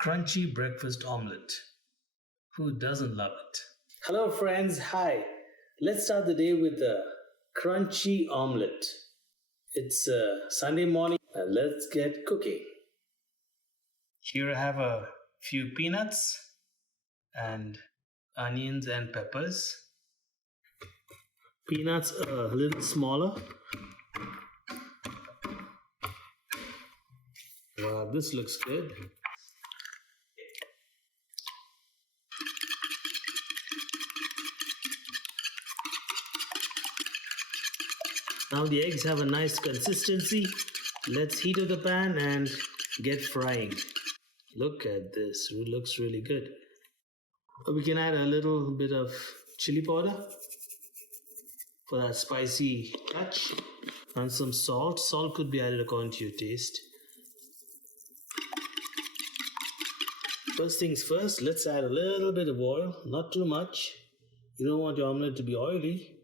Crunchy breakfast omelette. Who doesn't love it? Hello, friends. Hi. Let's start the day with a crunchy omelette. It's Sunday morning, and let's get cooking. Here I have a few peanuts and onions and peppers. Peanuts a little smaller. Wow, this looks good. Now the eggs have a nice consistency. Let's heat up the pan and get frying. Look at this, it looks really good. We can add a little bit of chili powder for that spicy touch, and some salt. Salt could be added according to your taste. First things first, let's add a little bit of oil, not too much. You don't want your omelette to be oily.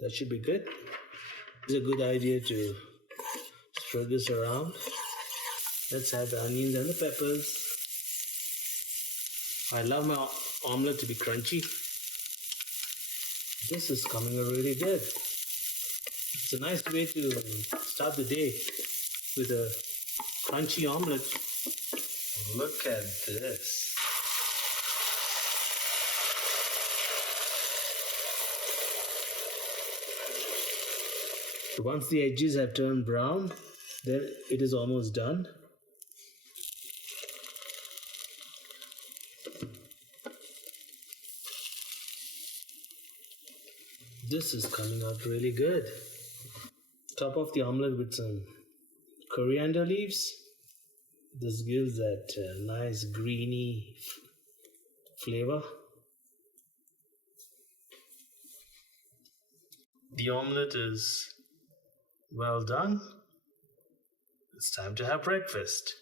That should be good. It's a good idea to spread this around. Let's add the onions and the peppers. I love my omelette to be crunchy. This is coming out really good. It's a nice way to start the day with a crunchy omelette. Look at this. Once the edges have turned brown, then it is almost done. This is coming out really good. Top off the omelette with some coriander leaves. This gives that nice greeny flavor. The omelette is well done. It's time to have breakfast.